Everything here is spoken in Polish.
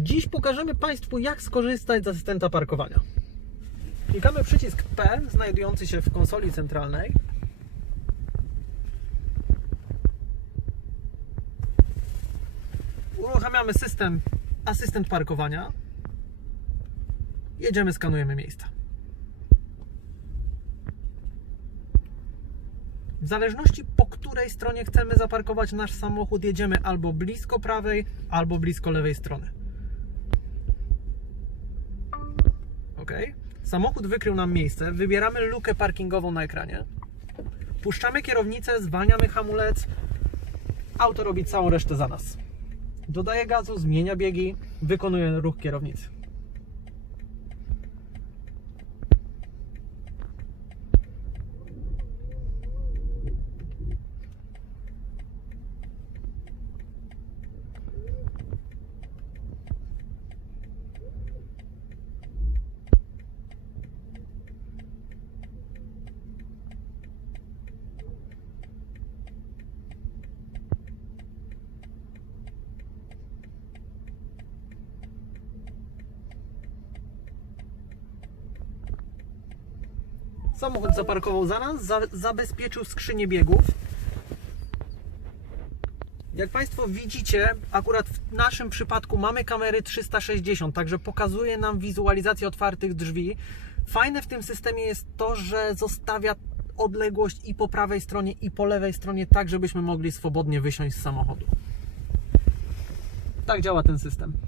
Dziś pokażemy Państwu, jak skorzystać z asystenta parkowania. Klikamy przycisk P, znajdujący się w konsoli centralnej. Uruchamiamy system asystent parkowania. Jedziemy, skanujemy miejsca. W zależności po której stronie chcemy zaparkować nasz samochód, jedziemy albo blisko prawej, albo blisko lewej strony. Ok. Samochód wykrył nam miejsce, wybieramy lukę parkingową na ekranie, puszczamy kierownicę, zwalniamy hamulec, auto robi całą resztę za nas. Dodaje gazu, zmienia biegi, wykonuje ruch kierownicy. Samochód zaparkował za nas, za, zabezpieczył skrzynię biegów. Jak Państwo widzicie, akurat w naszym przypadku mamy kamery 360, także pokazuje nam wizualizację otwartych drzwi. Fajne w tym systemie jest to, że zostawia odległość i po prawej stronie, i po lewej stronie, tak żebyśmy mogli swobodnie wysiąść z samochodu. Tak działa ten system.